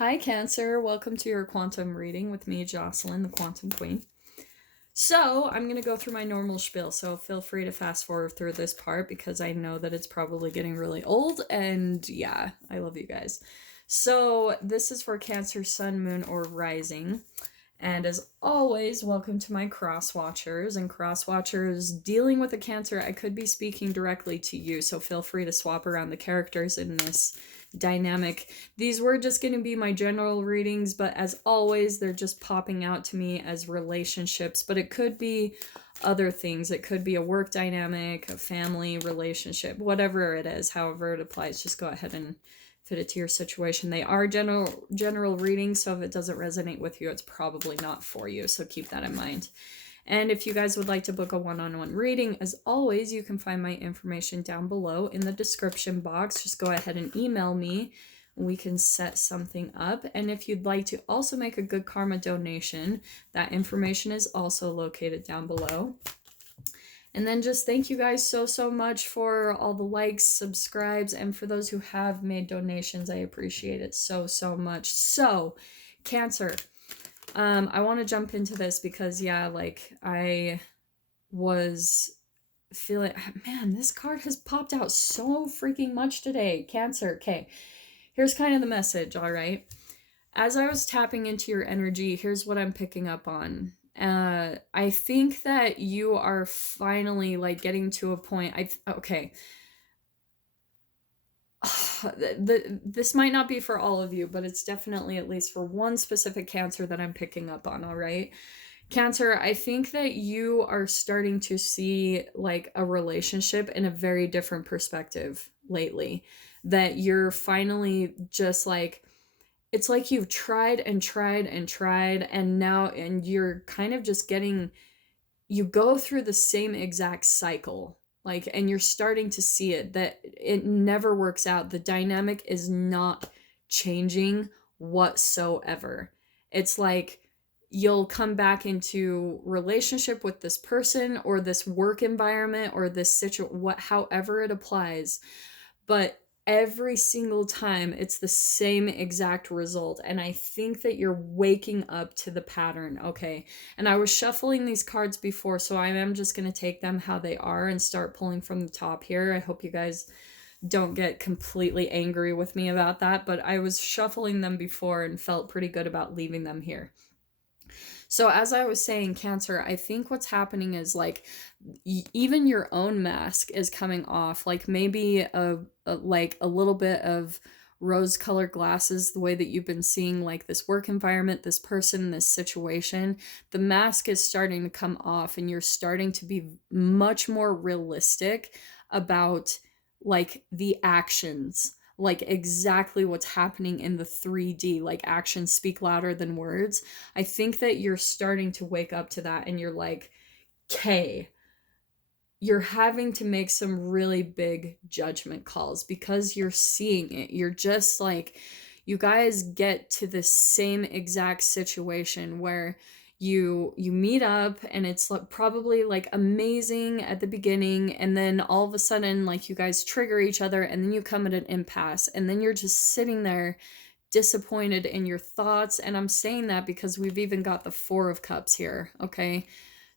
Hi, Cancer. Welcome to your quantum reading with me, Jocelyn, the Quantum Queen. So, I'm going to go through my normal spiel, so feel free to fast forward through this part because I know that it's probably getting really old, and yeah, I love you guys. So, this is for Cancer, Sun, Moon, or Rising. And as always, welcome to my cross watchers. And cross watchers dealing with a Cancer, I could be speaking directly to you, so feel free to swap around the characters in this dynamic. These were just going to be my general readings, but as always, they're just popping out to me as relationships, but it could be other things. It could be a work dynamic, a family relationship, whatever it is, however it applies. Just go ahead and fit it to your situation. They are general readings, so if it doesn't resonate with you, it's probably not for you, so keep that in mind. And if you guys would like to book a one-on-one reading, as always, you can find my information down below in the description box. Just go ahead and email me. We can set something up. And if you'd like to also make a good karma donation, that information is also located down below. And then just thank you guys so much for all the likes, subscribes, and for those who have made donations. I appreciate it so much. So, Cancer, I want to jump into this because, yeah, like, I was feeling, man, this card has popped out so freaking much today. Cancer, okay. Here's kind of the message, all right? As I was tapping into your energy, here's what I'm picking up on. I think that you are finally, like, getting to a point, okay. This might not be for all of you, but it's definitely at least for one specific Cancer that I'm picking up on, all right? Cancer, I think that you are starting to see, like, a relationship in a very different perspective lately. That you're finally just, like, it's like you've tried and tried and tried, and now, and you're kind of just getting, you go through the same exact cycle, like, and you're starting to see it, that it never works out. The dynamic is not changing whatsoever. It's like you'll come back into relationship with this person or this work environment or this however it applies, but every single time it's the same exact result. And I think that you're waking up to the pattern, okay? And I was shuffling these cards before, so I am just going to take them how they are and start pulling from the top here. I hope you guys don't get completely angry with me about that, but I was shuffling them before and felt pretty good about leaving them here. So as I was saying, Cancer, I think what's happening is, like, even your own mask is coming off. Like, maybe like a little bit of rose-colored glasses, the way that you've been seeing, like, this work environment, this person, this situation. The mask is starting to come off, and you're starting to be much more realistic about, like, the actions, like, exactly what's happening in the 3D, like, actions speak louder than words. I think that you're starting to wake up to that, and you're like, okay, you're having to make some really big judgment calls because you're seeing it. You're just like, you guys get to the same exact situation where you meet up and it's like probably like amazing at the beginning, and then all of a sudden, like, you guys trigger each other, and then you come at an impasse, and then you're just sitting there disappointed in your thoughts. And I'm saying that because we've even got the Four of Cups here, okay?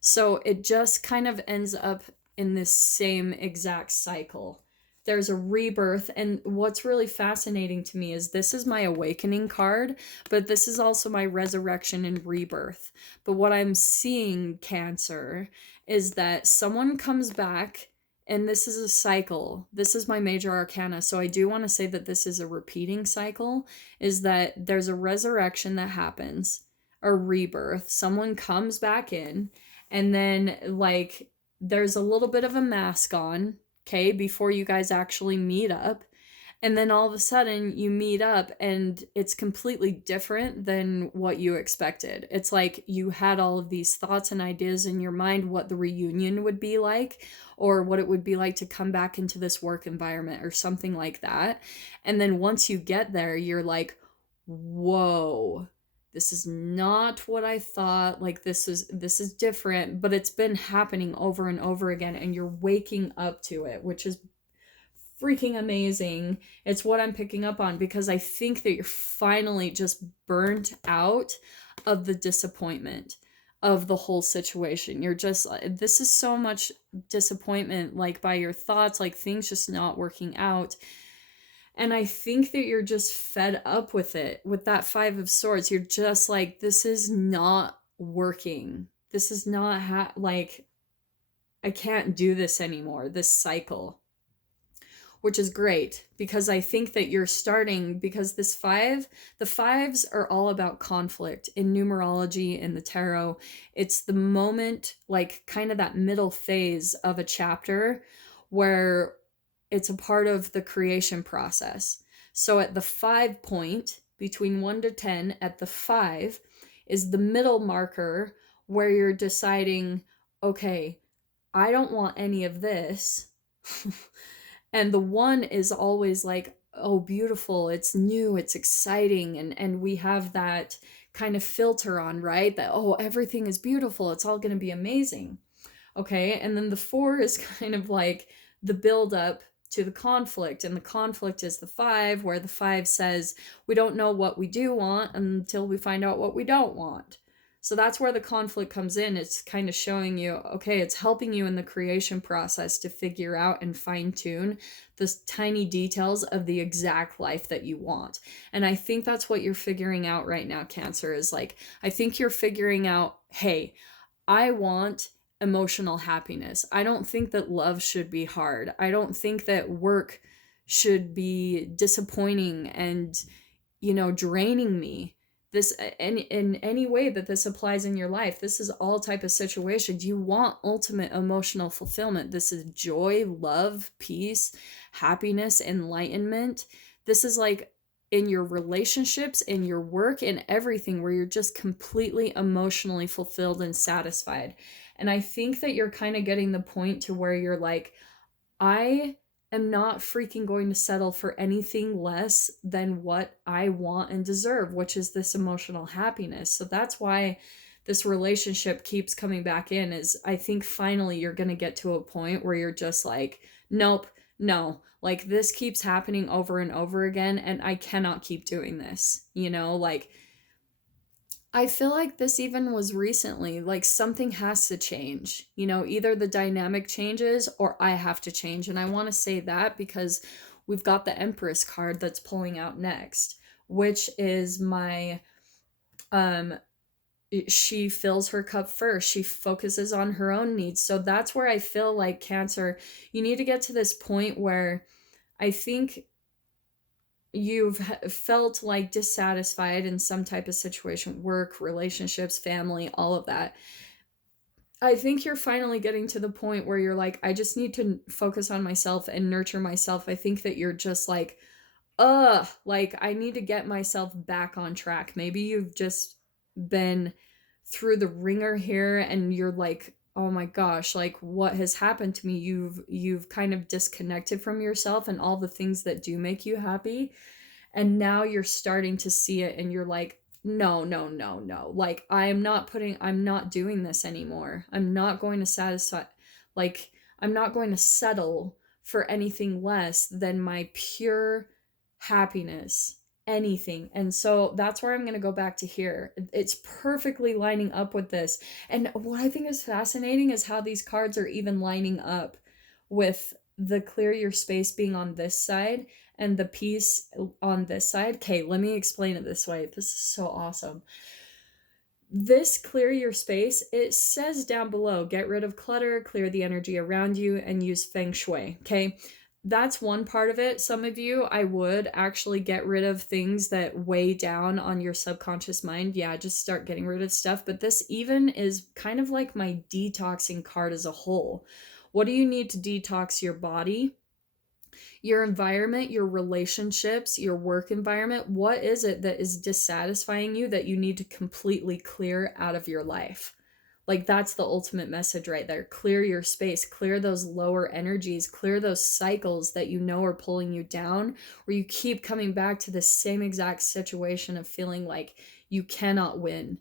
So it just kind of ends up in this same exact cycle. There's a rebirth, and what's really fascinating to me is this is my awakening card, but this is also my resurrection and rebirth. But what I'm seeing, Cancer, is that someone comes back, and this is a cycle. This is my major arcana, so I do want to say that this is a repeating cycle, is that there's a resurrection that happens, a rebirth, someone comes back in, and then, like, there's a little bit of a mask on, okay, before you guys actually meet up. And then all of a sudden you meet up and it's completely different than what you expected. It's like you had all of these thoughts and ideas in your mind what the reunion would be like, or what it would be like to come back into this work environment or something like that. And then once you get there, you're like, whoa, this is not what I thought. Like, this is different, but it's been happening over and over again, and you're waking up to it, which is freaking amazing. It's what I'm picking up on, because I think that you're finally just burnt out of the disappointment of the whole situation. You're just, this is so much disappointment, like by your thoughts, like things just not working out. And I think that you're just fed up with it. With that Five of Swords, you're just like, this is not working. This is not like, I can't do this anymore, this cycle. Which is great, because I think that you're starting, because the fives are all about conflict in numerology, in the tarot. It's the moment, like kind of that middle phase of a chapter where it's a part of the creation process. So at the 5 point, between 1 to 10, at the 5 is the middle marker where you're deciding, okay, I don't want any of this. And the 1 is always like, oh, beautiful, it's new, it's exciting. And we have that kind of filter on, right? That, oh, everything is beautiful, it's all going to be amazing. Okay. And then the 4 is kind of like the build up to the conflict. And the conflict is the 5, where the 5 says, we don't know what we do want until we find out what we don't want. So that's where the conflict comes in. It's kind of showing you, okay, it's helping you in the creation process to figure out and fine tune the tiny details of the exact life that you want. And I think that's what you're figuring out right now, Cancer, is like, I think you're figuring out, hey, I want emotional happiness. I don't think that love should be hard. I don't think that work should be disappointing and, draining me. This, in any way that this applies in your life, this is all type of situations. You want ultimate emotional fulfillment. This is joy, love, peace, happiness, enlightenment. This is like in your relationships, in your work, in everything, where you're just completely emotionally fulfilled and satisfied. And I think that you're kind of getting the point to where you're like, I am not freaking going to settle for anything less than what I want and deserve, which is this emotional happiness. So that's why this relationship keeps coming back in, is I think finally you're going to get to a point where you're just like, nope, no, like this keeps happening over and over again, and I cannot keep doing this, like, I feel like this even was recently, like something has to change, either the dynamic changes or I have to change. And I want to say that because we've got the Empress card that's pulling out next, which is she fills her cup first. She focuses on her own needs. So that's where I feel like, Cancer, you need to get to this point where I think you've felt like dissatisfied in some type of situation, work, relationships, family, all of that. I think you're finally getting to the point where you're like, I just need to focus on myself and nurture myself. I think that you're just like, like I need to get myself back on track. Maybe you've just been through the ringer here and you're like, oh my gosh, like what has happened to me? You've kind of disconnected from yourself and all the things that do make you happy. And now you're starting to see it and you're like, no, no, no, no. Like I'm not doing this anymore. I'm not going to I'm not going to settle for anything less than my pure happiness, anything. And so that's where I'm going to go back to here. It's perfectly lining up with this. And what I think is fascinating is how these cards are even lining up with the clear your space being on this side and the peace on this side. Okay, let me explain it this way. This is so awesome. This clear your space, it says down below, get rid of clutter, clear the energy around you, and use feng shui. Okay, that's one part of it. Some of you, I would actually get rid of things that weigh down on your subconscious mind. Yeah, just start getting rid of stuff. But this even is kind of like my detoxing card as a whole. What do you need to detox your body? Your environment, your relationships, your work environment. What is it that is dissatisfying you that you need to completely clear out of your life? Like that's the ultimate message right there. Clear your space, clear those lower energies, clear those cycles that you know are pulling you down, where you keep coming back to the same exact situation of feeling like you cannot win.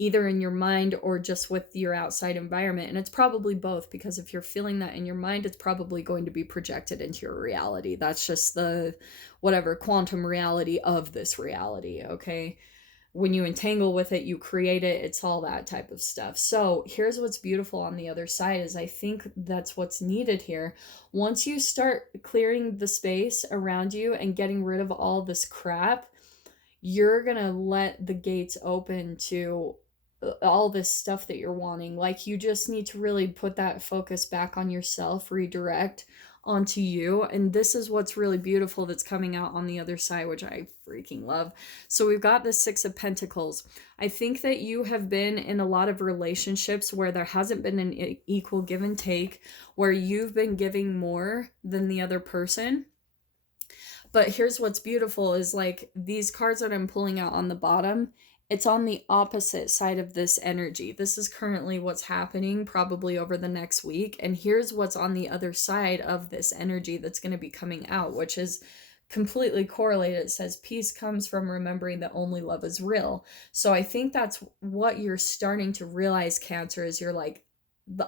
either in your mind or just with your outside environment. And it's probably both, because if you're feeling that in your mind, it's probably going to be projected into your reality. That's just the whatever quantum reality of this reality, okay? When you entangle with it, you create it. It's all that type of stuff. So here's what's beautiful on the other side is I think that's what's needed here. Once you start clearing the space around you and getting rid of all this crap, you're gonna let the gates open to all this stuff that you're wanting. Like, you just need to really put that focus back on yourself, redirect onto you. And this is what's really beautiful that's coming out on the other side, which I freaking love. So we've got the Six of Pentacles. I think that you have been in a lot of relationships where there hasn't been an equal give and take, where you've been giving more than the other person. But here's what's beautiful is like these cards that I'm pulling out on the bottom, it's on the opposite side of this energy. This is currently what's happening probably over the next week. And here's what's on the other side of this energy that's going to be coming out, which is completely correlated. It says peace comes from remembering that only love is real. So I think that's what you're starting to realize, Cancer, is you're like,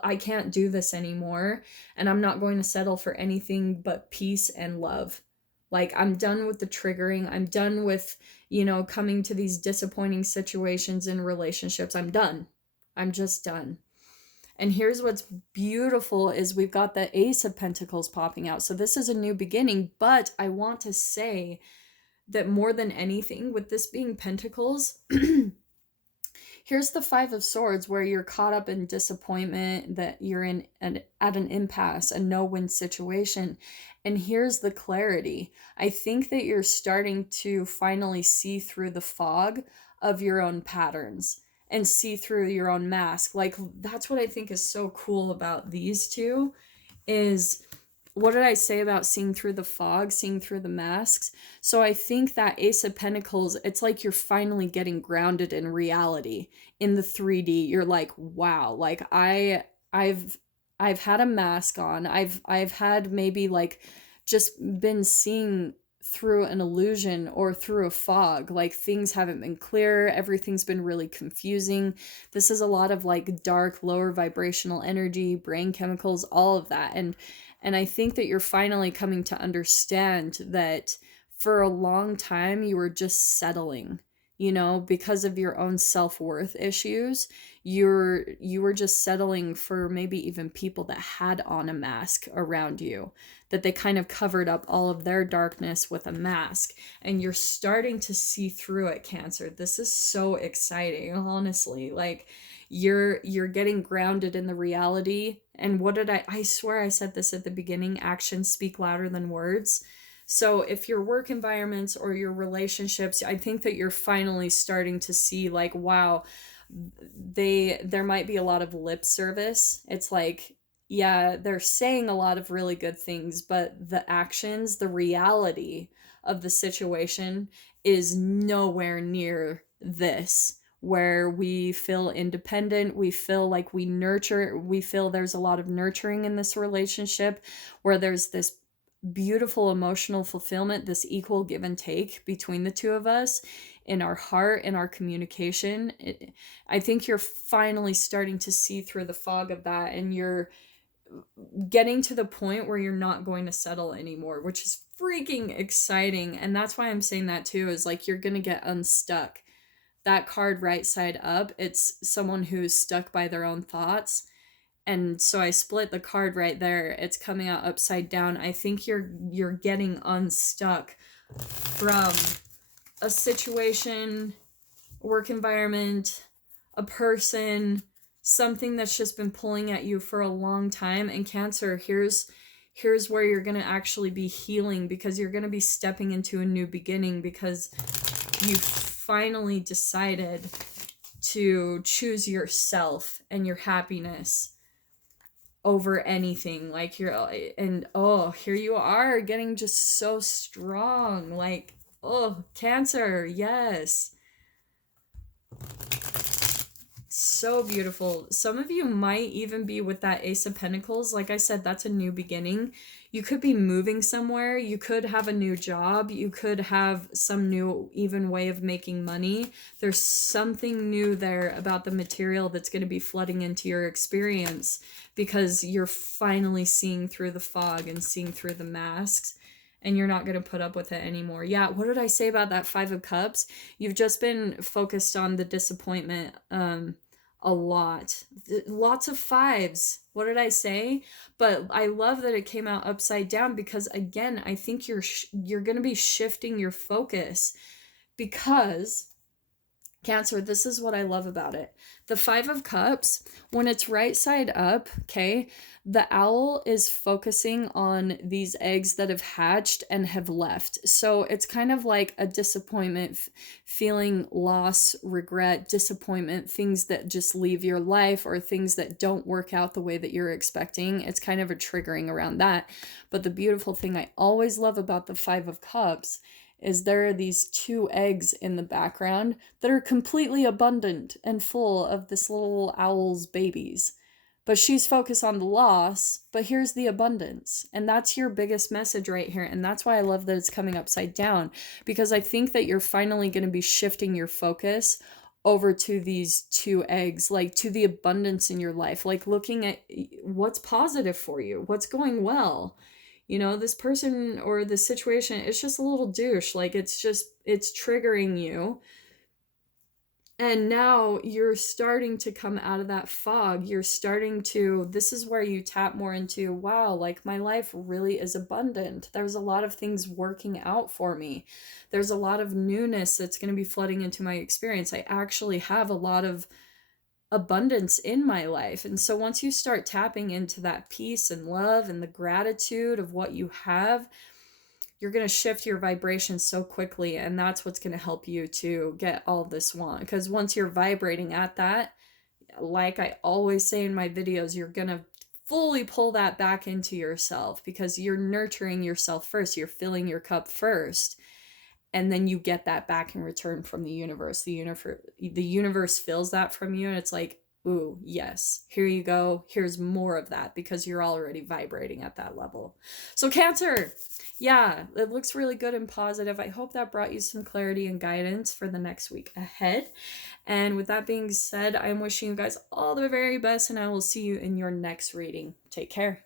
I can't do this anymore. And I'm not going to settle for anything but peace and love. Like, I'm done with the triggering. I'm done with, coming to these disappointing situations in relationships. I'm done. I'm just done. And here's what's beautiful is we've got the Ace of Pentacles popping out. So this is a new beginning, but I want to say that more than anything, with this being Pentacles, here's the Five of Swords, where you're caught up in disappointment, that you're at an impasse, a no-win situation. And here's the clarity. I think that you're starting to finally see through the fog of your own patterns and see through your own mask. Like, that's what I think is so cool about these two is, what did I say about seeing through the fog, seeing through the masks? So I think that Ace of Pentacles, it's like you're finally getting grounded in reality, in the 3D. You're like, wow, like I've had a mask on. I've had maybe like just been seeing through an illusion or through a fog. Like, things haven't been clear. Everything's been really confusing. This is a lot of like dark, lower vibrational energy, brain chemicals, all of that. And I think that you're finally coming to understand that for a long time you were just settling, because of your own self-worth issues. You were just settling for maybe even people that had on a mask around you, that they kind of covered up all of their darkness with a mask, and you're starting to see through it, Cancer. This is so exciting, honestly. Like, you're getting grounded in the reality. And what did I swear I said this at the beginning, actions speak louder than words. So if your work environments or your relationships, I think that you're finally starting to see like, wow, there might be a lot of lip service. It's like, yeah, they're saying a lot of really good things, but the actions, the reality of the situation is nowhere near this, where we feel independent, we feel like we feel there's a lot of nurturing in this relationship, where there's this beautiful emotional fulfillment, this equal give and take between the two of us in our heart, in our communication. I think you're finally starting to see through the fog of that, and you're getting to the point where you're not going to settle anymore, which is freaking exciting. And that's why I'm saying that too, is like, you're going to get unstuck. That card right side up, it's someone who's stuck by their own thoughts. And so I split the card right there. It's coming out upside down. I think you're getting unstuck from a situation, work environment, a person, something that's just been pulling at you for a long time. And Cancer, here's where you're going to actually be healing, because you're going to be stepping into a new beginning, because you finally decided to choose yourself and your happiness over anything. Like, here you are getting just so strong. Like, oh, Cancer, yes. So beautiful. Some of you might even be with that Ace of Pentacles. Like I said, that's a new beginning. You could be moving somewhere. You could have a new job. You could have some new even way of making money. There's something new there about the material that's going to be flooding into your experience because you're finally seeing through the fog and seeing through the masks, and you're not going to put up with it anymore. Yeah, what did I say about that Five of Cups? You've just been focused on the disappointment a lot. Lots of fives. What did I say? But I love that it came out upside down because again, I think you're going to be shifting your focus because Cancer, this is what I love about it. The Five of Cups, when it's right side up, okay, the owl is focusing on these eggs that have hatched and have left. So it's kind of like a disappointment, feeling loss, regret, disappointment, things that just leave your life or things that don't work out the way that you're expecting. It's kind of a triggering around that. But the beautiful thing I always love about the Five of Cups is there are these two eggs in the background that are completely abundant and full of this little owl's babies. But she's focused on the loss, but here's the abundance. And that's your biggest message right here. And that's why I love that it's coming upside down, because I think that you're finally going to be shifting your focus over to these two eggs, like to the abundance in your life, like looking at what's positive for you, what's going well. You know, this person or this situation, it's just a little douche. Like it's triggering you. And now you're starting to come out of that fog. You're starting to, this is where you tap more into, wow, like my life really is abundant. There's a lot of things working out for me. There's a lot of newness that's going to be flooding into my experience. I actually have a lot of abundance in my life. And so once you start tapping into that peace and love and the gratitude of what you have, you're going to shift your vibration so quickly. And that's what's going to help you to get all this want. Because once you're vibrating at that, like I always say in my videos, you're going to fully pull that back into yourself because you're nurturing yourself first. You're filling your cup first. And then you get that back in return from the universe. The universe feels that from you, and it's like, ooh, yes, here you go. Here's more of that because you're already vibrating at that level. So Cancer, yeah, it looks really good and positive. I hope that brought you some clarity and guidance for the next week ahead. And with that being said, I'm wishing you guys all the very best, and I will see you in your next reading. Take care.